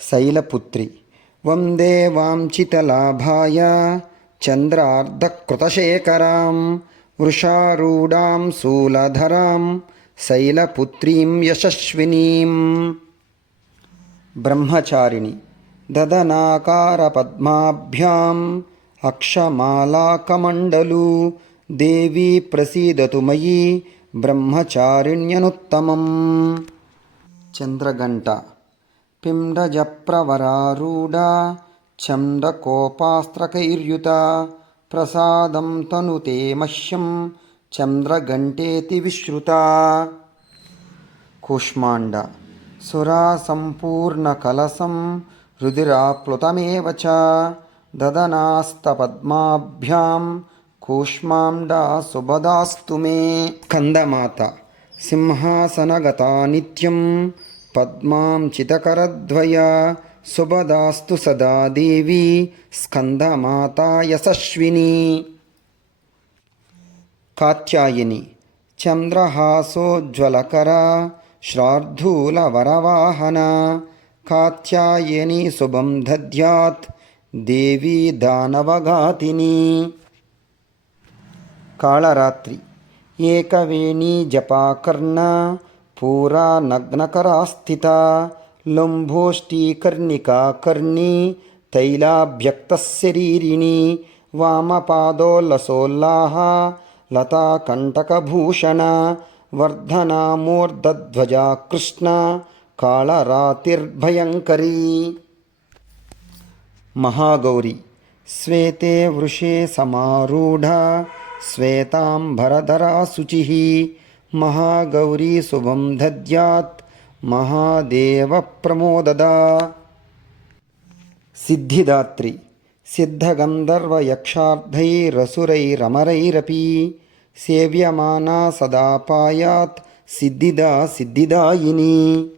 శైలపుత్రి వందే వాంఛితలాభాయ చంద్రార్ధకృతశేఖరాం వృషారూఢాం శూలధరాం శైలపుత్రీం యశస్వినీం. బ్రహ్మచారిణి దదనాకారపద్మాభ్యాం అక్షమాలాకమండలూ దేవీ ప్రసీదతు మయి బ్రహ్మచారిణ్యనుత్తమం. చంద్రగంట పిండజప్రవరారూఢా చంద్రకోపాస్త్రకైర్యుత ప్రసాదం తనుతే మహ్యం చంద్రగంటేతి విశ్రుతా. కూష్మాండ సురాసంపూర్ణకలశం రుధిరాప్లుతమేవ చ దదనాస్తపద్మాభ్యాం కూష్మాండా సుభదాస్తు మే. కందమాత సింహాసనగతా నిత్యం పద్మాం చితకరద్వయ సుభదాస్తు సదా దేవి స్కందమాతా యశస్విని. కాత్యాయని చంద్రహాసోజ్వలకరా శ్రాద్ధూలవరవాహన కాత్యాయని శుభం దద్యాత్ దేవీ దానవఘాతిని. కాళరాత్రి ఏకవేణీ జపాకర్ణ పూరా నగ్నకరా స్థిత లంబోష్ఠీకర్ణికా కర్ణీ తైలాభ్యక్తశరీరిణి వామపాదోల్లసోల్లాహ లతాకంటకభూషణ వర్ధనామూర్ధధ్వజా కృష్ణ కాళరాతిర్భయంకరీ. మహాగౌరి శ్వేతే వృషే సమారూఢ శ్వేతాంబరధరా శుచిః మహాగౌరీ శుభం దద్యాత్ మహాదేవ ప్రమోదదా. సిద్ధిదాత్రి సిద్ధగంధర్వయక్షార్ధైరసురైరమరైరపి సేవ్యమానా సదా పాయాత్ సిద్ధిదా సిద్ధిదాయిని.